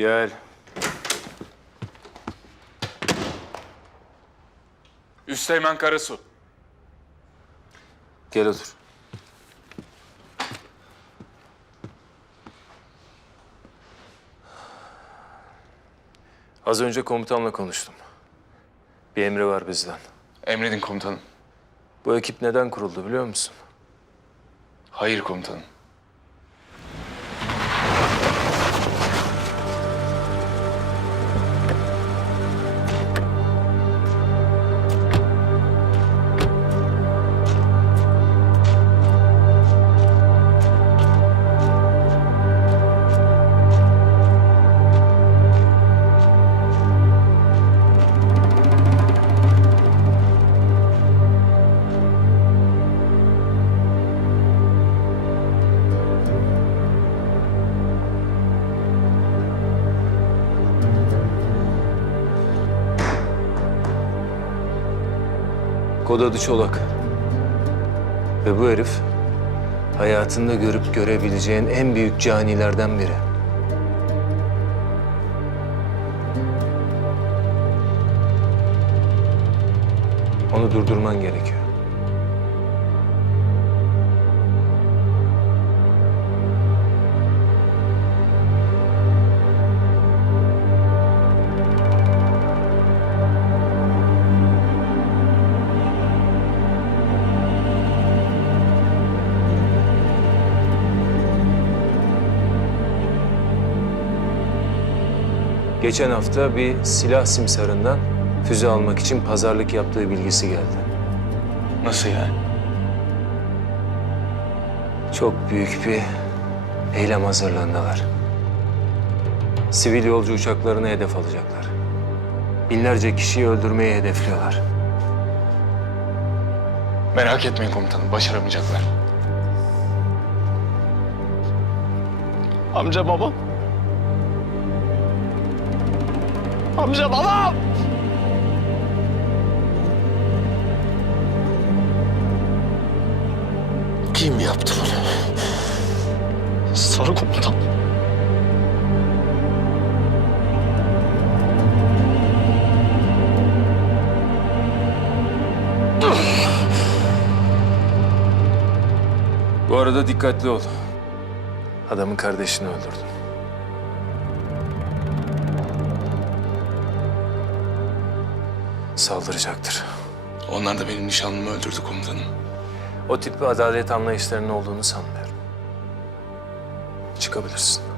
Gel. Üsteğmen Karasu. Gel otur. Az önce komutanla konuştum. Bir emri var bizden. Emredin komutanım. Bu ekip neden kuruldu biliyor musun? Hayır komutanım. Kod adı Çolak. Ve bu herif hayatında görüp görebileceğin en büyük canilerden biri. Onu durdurman gerekiyor. Geçen hafta bir silah simsarından füze almak için pazarlık yaptığı bilgisi geldi. Nasıl yani? Çok büyük bir eylem hazırlığındalar. Sivil yolcu uçaklarını hedef alacaklar. Binlerce kişiyi öldürmeyi hedefliyorlar. Merak etmeyin komutanım, başaramayacaklar. Amca babam. Amca babam! Kim yaptı bunu? Sarı komutan. Bu arada dikkatli ol. Adamın kardeşini öldürdün. Saldıracaktır. Onlar da benim nişanlımı öldürdü komutanım. O tip bir adalet anlayışlarının olduğunu sanmıyorum. Çıkabilirsin.